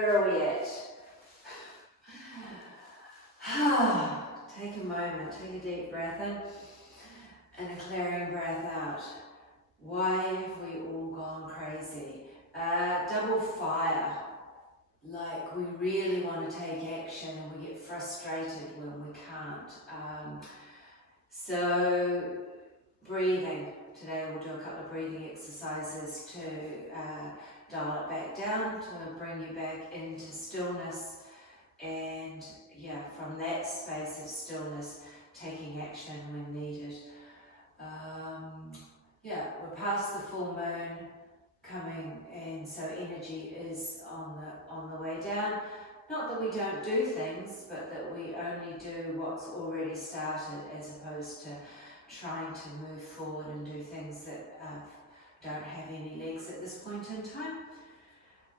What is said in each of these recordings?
Where are we at? Take a moment, take a deep breath in and a clearing breath out. Why have we all gone crazy? Double fire. Like we really want to take action and we get frustrated when we can't. So breathing. Today we'll do a couple of breathing exercises to dial it back down, to bring you back into stillness, and yeah, from that space of stillness, taking action when needed. Yeah, we're past the full moon coming, and so energy is on the way down. Not that we don't do things, but that we only do what's already started, as opposed to trying to move forward and do things that don't have any legs at this point in time.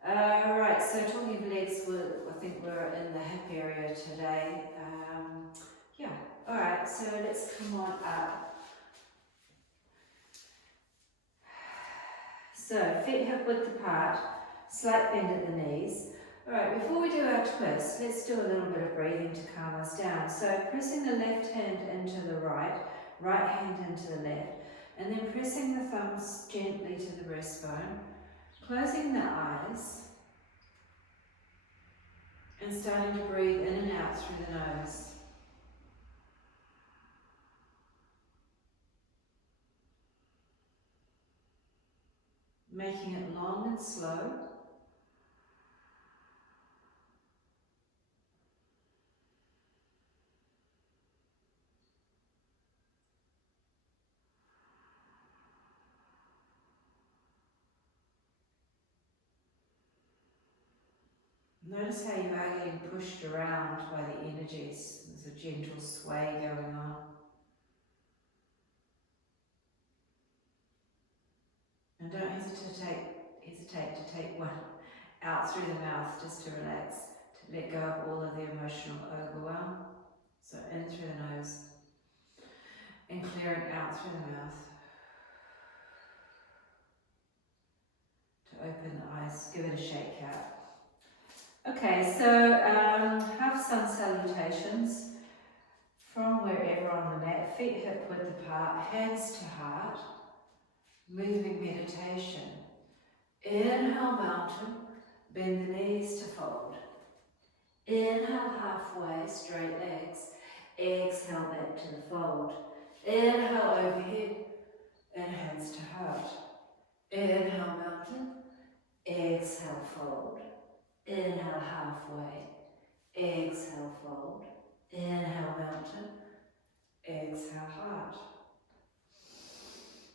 Right, so talking of legs, I think we're in the hip area today. Yeah, alright, so let's come on up. So, feet hip width apart, slight bend at the knees. Alright, before we do our twist, let's do a little bit of breathing to calm us down. So, pressing the left hand into the right, right hand into the left, and then pressing the thumbs gently to the breastbone, closing the eyes, and starting to breathe in and out through the nose. Making it long and slow. Notice how you are getting pushed around by the energies. There's a gentle sway going on. And don't hesitate to take one out through the mouth just to relax, to let go of all of the emotional overwhelm. So in through the nose and clearing out through the mouth. To open the eyes, give it a shake out. Okay, so half sun salutations from wherever on the mat, feet hip width apart, hands to heart, moving meditation. Inhale mountain, bend the knees to fold. Inhale halfway, straight legs. Exhale back to the fold. Inhale overhead and hands to heart. Inhale mountain, exhale fold. Inhale halfway, exhale fold. Inhale mountain, exhale heart.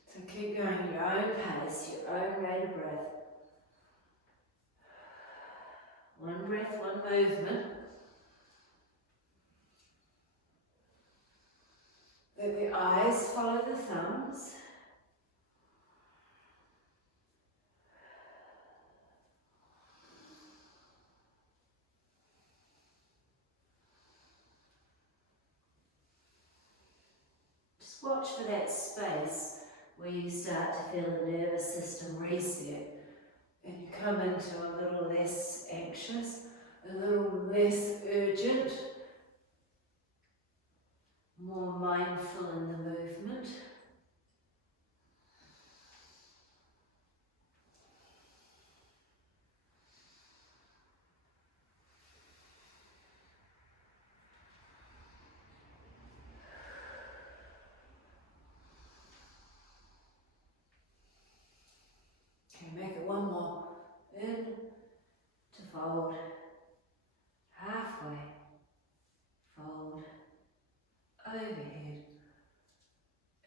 So keep going at your own pace, your own rate of breath. One breath, one movement. Let the eyes follow the thumbs. Just watch for that space where you start to feel the nervous system reset and you come into a little less anxious, a little less urgent, more mindful in the movement. Okay, make it one more. In to fold, halfway, fold, overhead,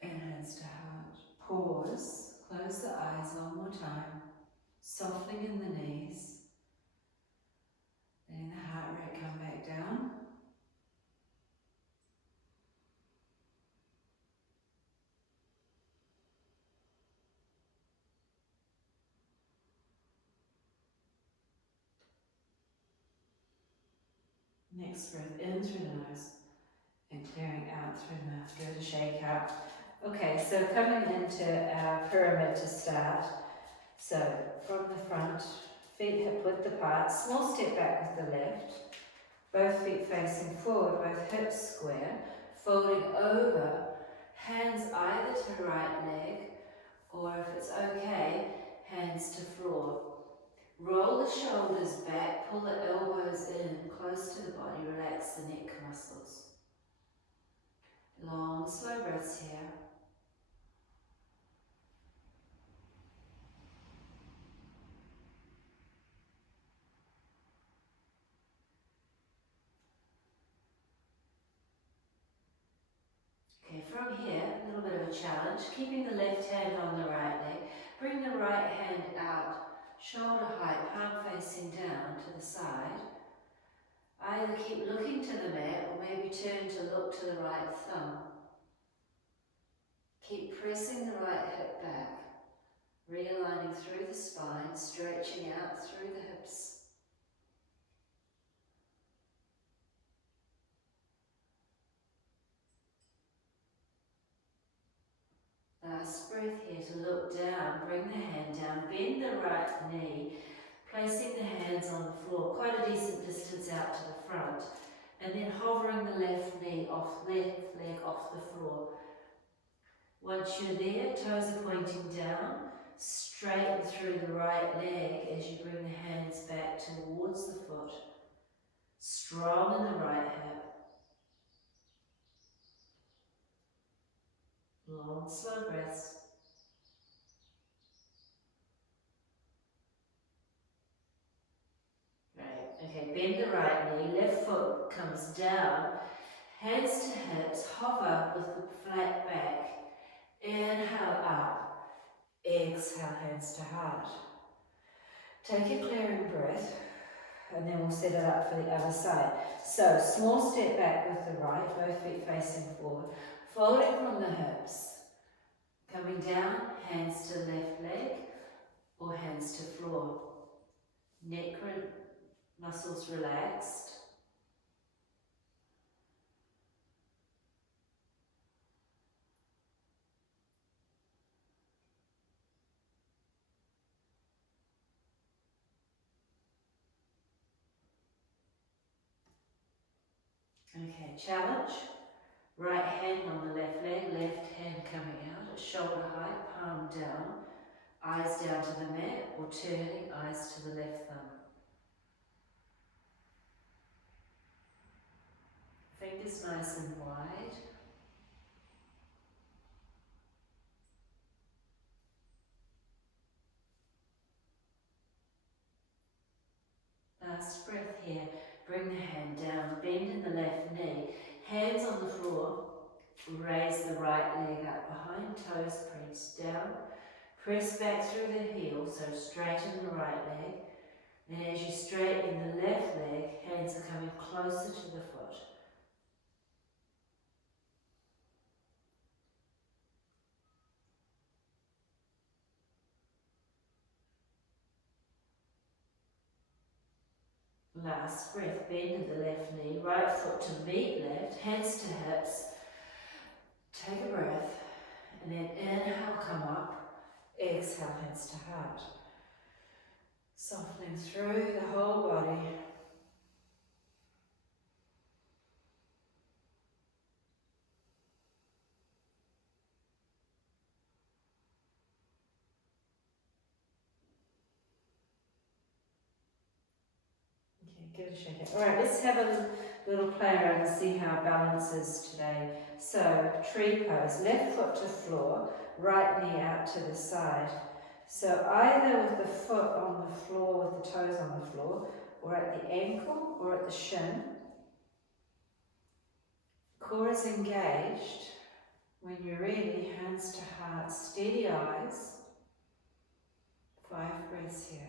and hands to heart. Pause, close the eyes one more time, softening in the knees, letting the heart rate come back down. Next breath in through the nose and clearing out through the mouth. Give it a shake out. Okay, so coming into our pyramid to start. So from the front, feet hip width apart, small step back with the left, both feet facing forward, both hips square, folding over, hands either to right leg, or if it's okay, hands to floor. Roll the shoulders back, pull the elbows in, close to the body, relax the neck muscles. Long, slow breaths here. Okay, from here, a little bit of a challenge, keeping the left hand on the right leg. Bring the right hand out, shoulder height, palm facing down to the side. Either keep looking to the mat or maybe turn to look to the right thumb. Keep pressing the right hip back, realigning through the spine, stretching out through the hips. Last breath here to look down, bring the hand down, bend the right knee, placing the hands on the floor, quite a decent distance out to the front, and then hovering the left leg off the floor. Once you're there, toes are pointing down, straighten through the right leg as you bring the hands back towards the foot. Strong in the right hip. Long, slow breaths. Right, okay, bend the right knee, left foot comes down, hands to hips, hover with the flat back. Inhale up, exhale hands to heart. Take a clearing breath, and then we'll set it up for the other side. So, small step back with the right, both feet facing forward, folding from the hips, coming down, hands to left leg, or hands to floor. Neck muscles relaxed. Okay, challenge. Right hand on the left leg, left hand coming out at shoulder height, palm down, eyes down to the mat, or turning eyes to the left thumb. Fingers nice and wide. Last breath here. Bring the hand down, bend in the left knee, hands on the floor, raise the right leg up behind, toes pressed down, press back through the heel, so straighten the right leg, and as you straighten the left leg, hands are coming closer to the foot. Last breath, bend in the left knee, right foot to meet left, hands to hips. Take a breath, and then inhale, come up, exhale, hands to heart. Softening through the whole body. Give it a shake out. Alright, let's have a little play around and see how balance is today. So, tree pose, left foot to floor, right knee out to the side. So either with the foot on the floor, with the toes on the floor, or at the ankle, or at the shin. Core is engaged. When you're ready, hands to heart, steady eyes. 5 breaths here.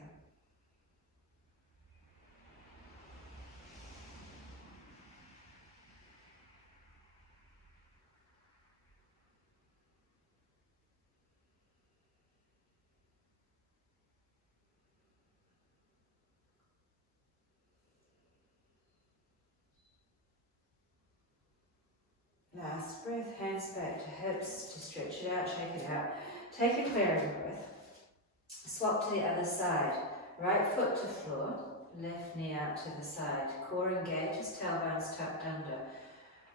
Last breath, hands back to hips to stretch it out, shake it out. Take a clearing breath. Swap to the other side. Right foot to floor, left knee out to the side. Core engages, tailbone's tucked under.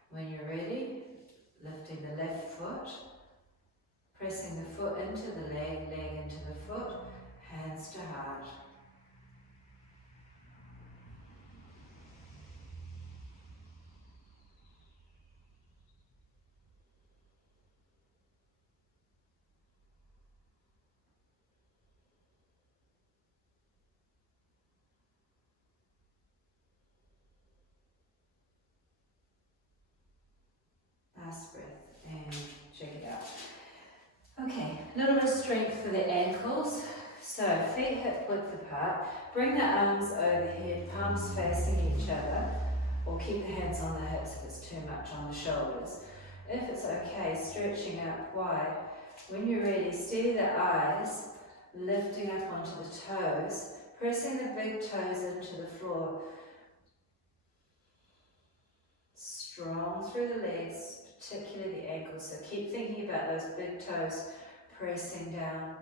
When you're ready, lifting the left foot, pressing the foot into the leg, leg into the foot, hands to heart. Last breath and check it out. Okay, a little bit of strength for the ankles. So feet hip width apart. Bring the arms overhead, palms facing each other, or keep the hands on the hips if it's too much on the shoulders. If it's okay, stretching out wide. When you're ready, steady the eyes, lifting up onto the toes, pressing the big toes into the floor. Strong through the legs, particularly the ankles. So keep thinking about those big toes pressing down.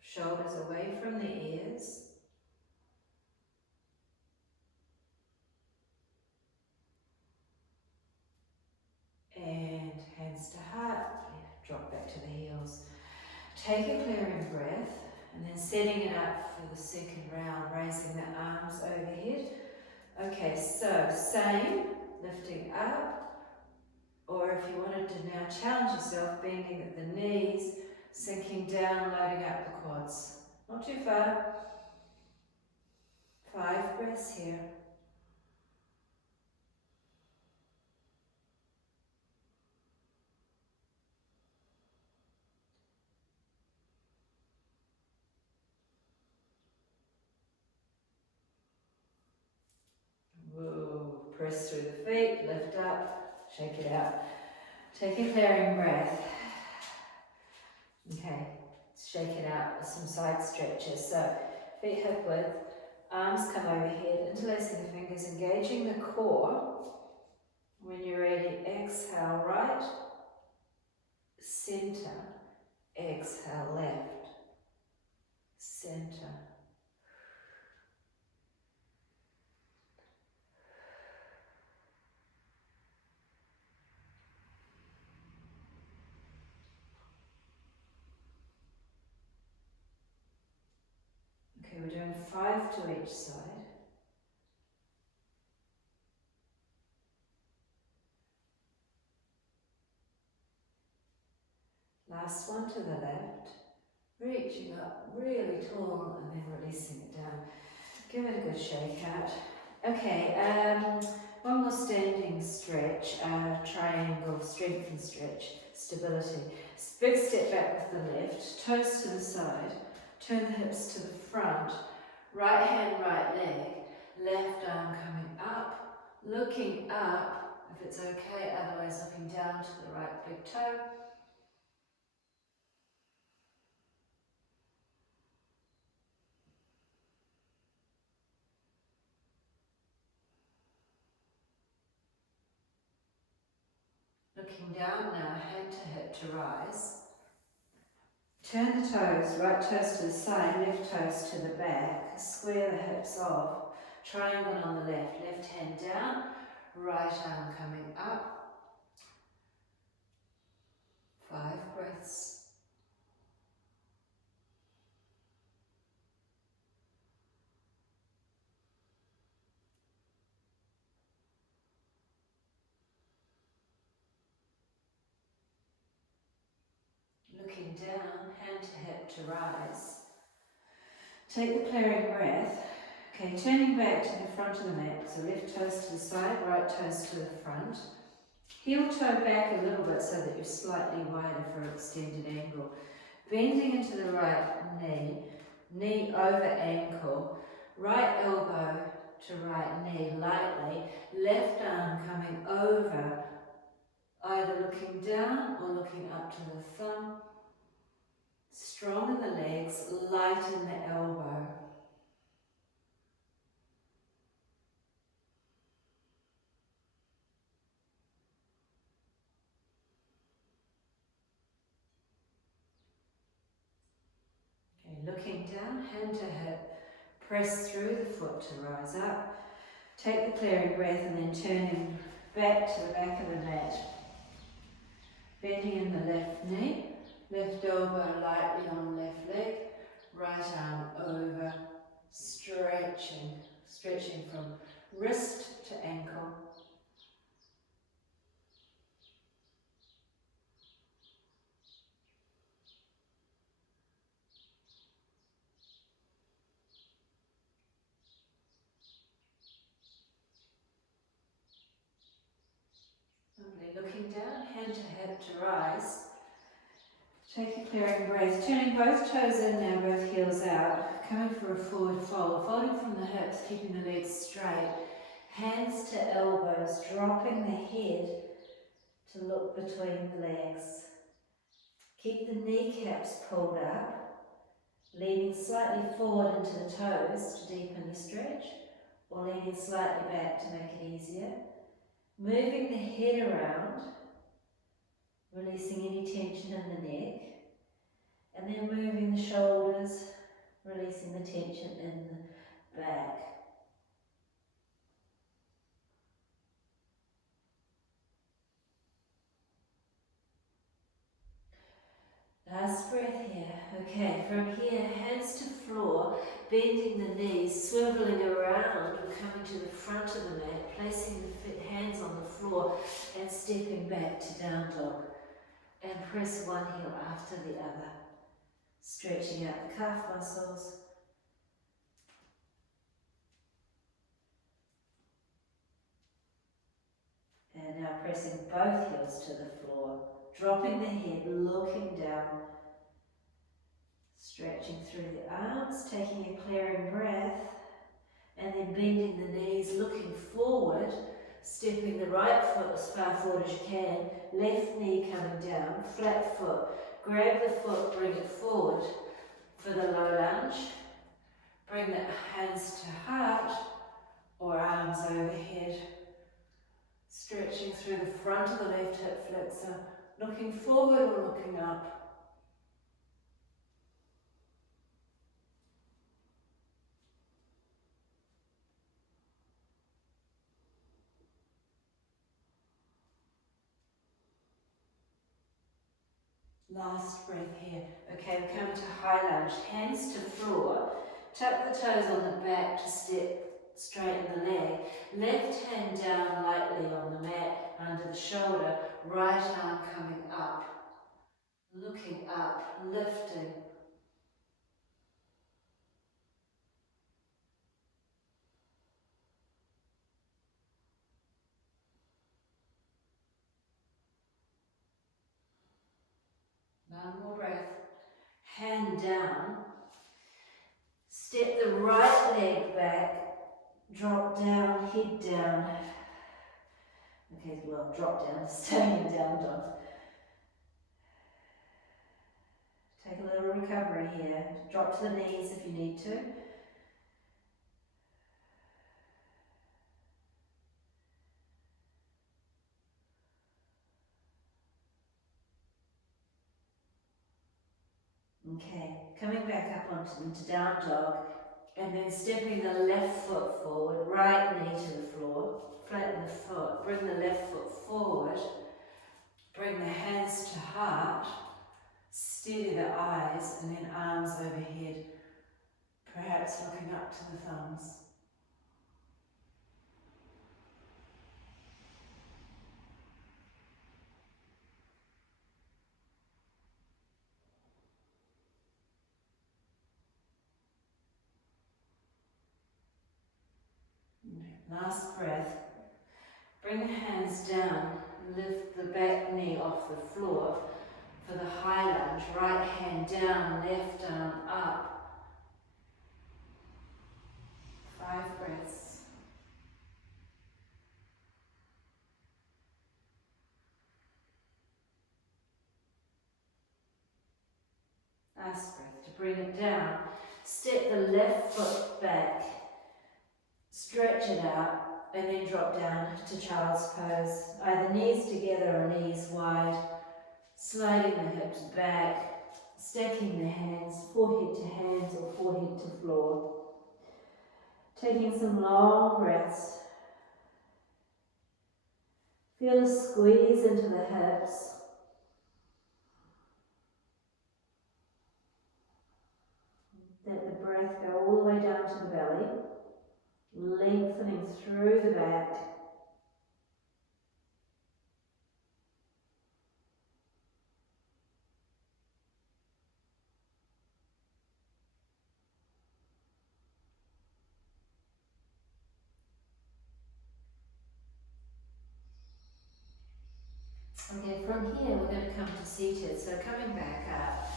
Shoulders away from the ears. And hands to heart, drop back to the heels. Take a clearing breath and then setting it up for the second round, raising the arms overhead. Okay, so same, lifting up, or if you wanted to now challenge yourself, bending at the knees, sinking down, loading up the quads. Not too far. 5 breaths here. Whoa, press through the feet, lift up, shake it out. Take a clearing breath. Okay, shake it out with some side stretches. So, feet hip width, arms come overhead, interlacing the fingers, engaging the core. When you're ready, exhale right, center, exhale left, center. Okay, we're doing 5 to each side. Last one to the left, reaching up really tall and then releasing it down. Give it a good shake out. Okay, one more standing stretch, triangle, strength and stretch, stability. Big step back with the left, toes to the side, turn the hips to the front, right hand, right leg, left arm coming up, looking up, if it's okay, otherwise looking down to the right big toe. Looking down now, hand to hip to rise. Turn the toes, right toes to the side, left toes to the back. Square the hips off. Triangle on the left, left hand down, right arm coming up. 5 breaths. Looking down, hand to hip to rise. Take the clearing breath. Okay, turning back to the front of the mat, so left toes to the side, right toes to the front. Heel toe back a little bit so that you're slightly wider for extended angle. Bending into the right knee, knee over ankle, right elbow to right knee lightly, left arm coming over, either looking down or looking up to the thumb. Strong in the legs, light in the elbow. looking down, hand to hip, press through the foot to rise up. Take the clearing breath and then turning back to the back of the mat. Bending in the left knee, left elbow lightly on left leg, right arm over, stretching from wrist to ankle. Lovely. Looking down, hand to hip to rise. Take a clearing breath, turning both toes in now, both heels out. Coming for a forward fold, folding from the hips, keeping the legs straight. Hands to elbows, dropping the head to look between the legs. Keep the kneecaps pulled up, leaning slightly forward into the toes to deepen the stretch, or leaning slightly back to make it easier. Moving the head around, releasing any tension in the neck, and then moving the shoulders, releasing the tension in the back. Last breath here. Okay, from here, hands to floor, bending the knees, swiveling around, or coming to the front of the mat, placing the hands on the floor and stepping back to down dog. And press one heel after the other, stretching out the calf muscles. And now pressing both heels to the floor, dropping the head, looking down, stretching through the arms, taking a clearing breath, and then bending the knees, looking forward, stepping the right foot as far forward as you can, left knee coming down, flat foot, grab the foot, bring it forward for the low lunge, bring the hands to heart or arms overhead, stretching through the front of the left hip flexor, looking forward or looking up. Last breath here. Okay, we come to high lunge, hands to floor, tuck the toes on the back to step straighten the leg, left hand down lightly on the mat under the shoulder, right arm coming up, looking up, lifting. One more breath. Hand down. Step the right leg back. Drop down, head down. Okay, well, drop down, staying in down dog. Take a little recovery here. Drop to the knees if you need to. Okay, coming back up into down dog, and then stepping the left foot forward, right knee to the floor, flatten the foot, bring the left foot forward, bring the hands to heart, steady the eyes, and then arms overhead, perhaps looking up to the thumbs. Last breath. Bring the hands down, lift the back knee off the floor for the high lunge. Right hand down, left arm up. 5 breaths. Last breath. To bring it down, step the left foot back, stretch it out, and then drop down to child's pose. Either knees together or knees wide, sliding the hips back, stacking the hands, forehead to hands or forehead to floor. Taking some long breaths. Feel a squeeze into the hips. Let the breath go all the way down to the belly, lengthening through the back. Okay, from here we're going to come to seated. So coming back up,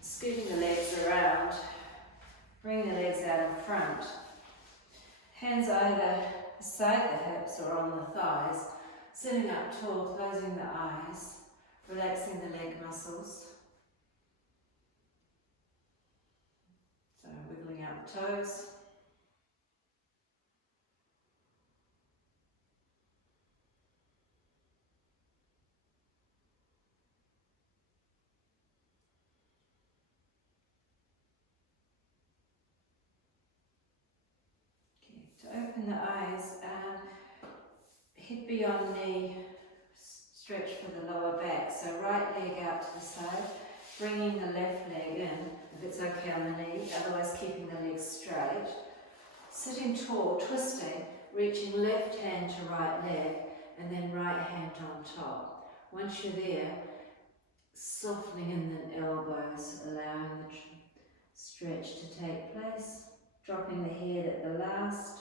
scooting the legs around, bringing the legs out in front. Hands either beside the hips or on the thighs. Sitting up tall, closing the eyes, relaxing the leg muscles. So wiggling out the toes. Okay, to open the eyes, hip beyond knee, stretch for the lower back. So right leg out to the side, bringing the left leg in, if it's okay on the knee, otherwise keeping the legs straight. Sitting tall, twisting, reaching left hand to right leg, and then right hand on top. Once you're there, softening in the elbows, allowing the stretch to take place, dropping the head at the last.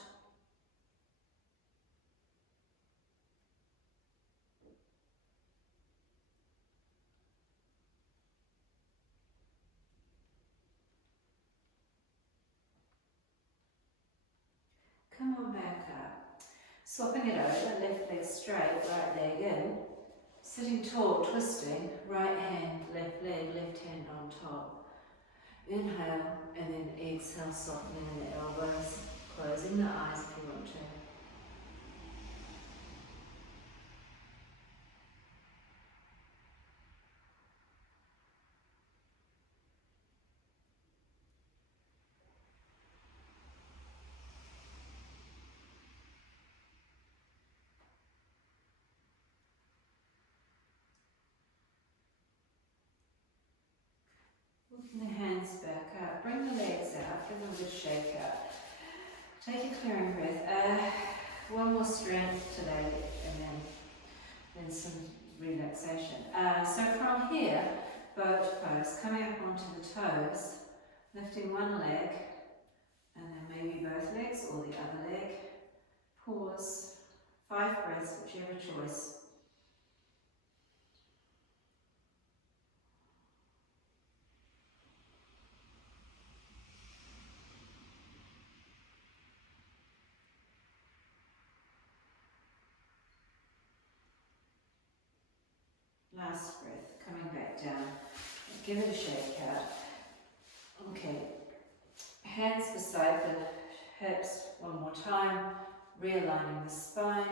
Come on back up. Swapping it over, left leg straight, right leg in. Sitting tall, twisting, right hand, left leg, left hand on top. Inhale and then exhale, softening in the elbows, closing the eyes if you want to. Walking the hands back up, bring the legs out, give them a good shake out. Take a clearing breath. One more strength today and then some relaxation. So from here, boat pose, coming up onto the toes, lifting one leg and then maybe both legs or the other leg. Pause, 5 breaths, whichever choice. Last breath, coming back down. Give it a shake out. Okay, hands beside the hips, one more time, realigning the spine.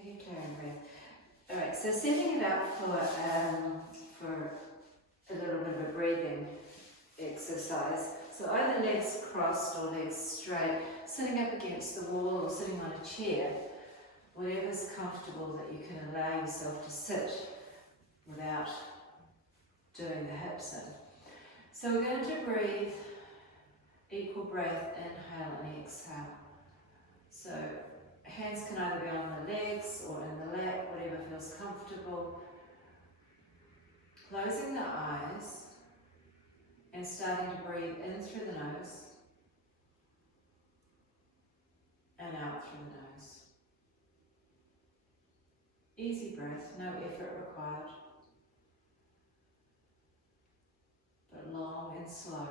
Take a clearing breath. Alright, so setting it up for a little bit of a breathing exercise. So either legs crossed or legs straight, sitting up against the wall or sitting on a chair, whatever's comfortable that you can allow yourself to sit without doing the hips in. So we're going to breathe, equal breath, inhale and exhale. So hands can either be on the legs or in the lap, whatever feels comfortable. Closing the eyes and starting to breathe in through the nose and out through the nose. Easy breath, no effort required, but long and slow.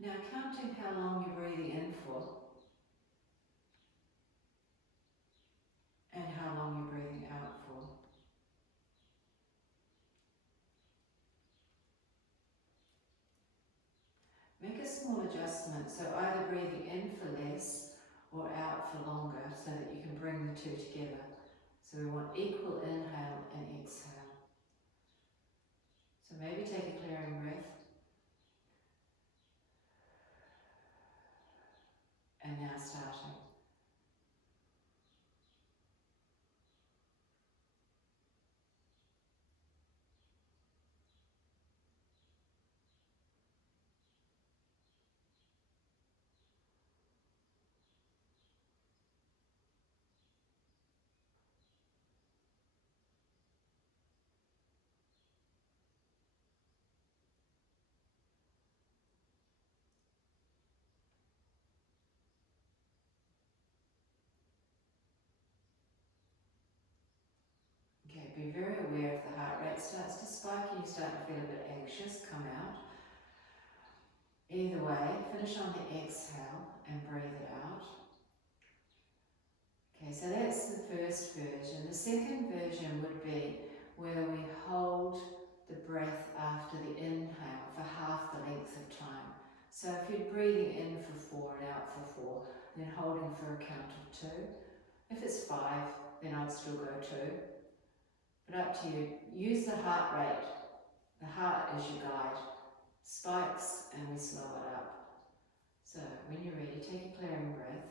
Now counting how long you're breathing in for and how long you're breathing out for. Make a small adjustment, so either breathing in for less or out for longer so that you can bring the two together. So we want equal inhale and exhale. So maybe take a clearing breath. And now starting. Okay, be very aware if the heart rate starts to spike and you start to feel a bit anxious, come out. Either way, finish on the exhale and breathe it out. Okay, so that's the first version. The second version would be where we hold the breath after the inhale for half the length of time. So if you're breathing in for 4 and out for 4, then holding for a count of 2. If it's 5, then I'd still go 2. But up to you. Use the heart rate. The heart is your guide. Spikes and we slow it up. So when you're ready, take a clearing breath.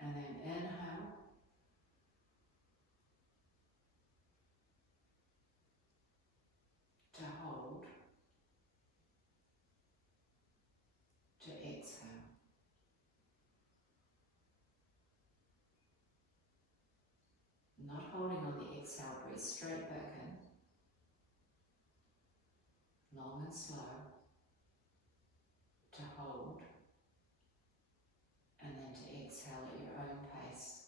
And then inhale. To hold. To exhale. Not holding on the exhale, breathe straight back in. Long and slow. To hold. And then to exhale at your own pace.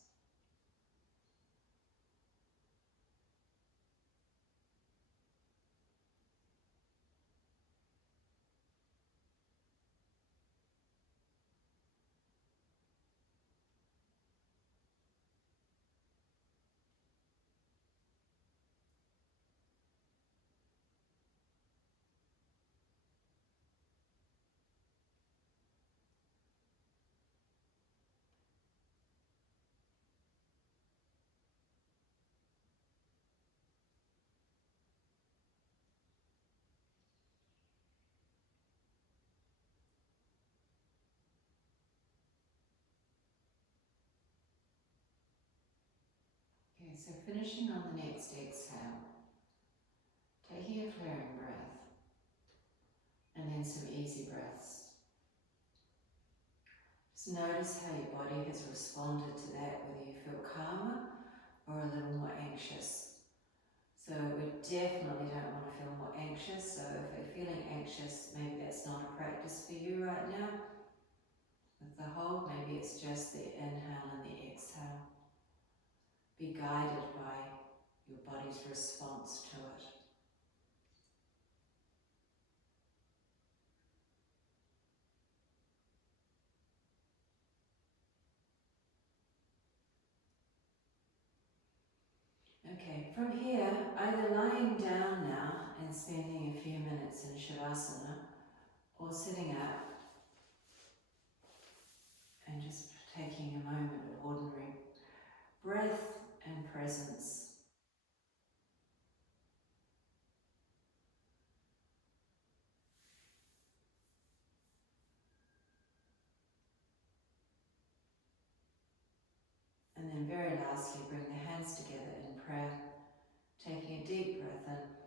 Okay, so finishing on the next exhale. Taking a clearing breath. And then some easy breaths. Just notice how your body has responded to that, whether you feel calmer or a little more anxious. So we definitely don't want to feel more anxious, so if you're feeling anxious, maybe that's not a practice for you right now. With the hold, maybe it's just the inhale and the exhale. Be guided by your body's response to it. Okay, from here, either lying down now and spending a few minutes in Shavasana, or sitting up and just taking a moment of ordinary breath and presence. And then very lastly, bring the hands together in prayer, taking a deep breath in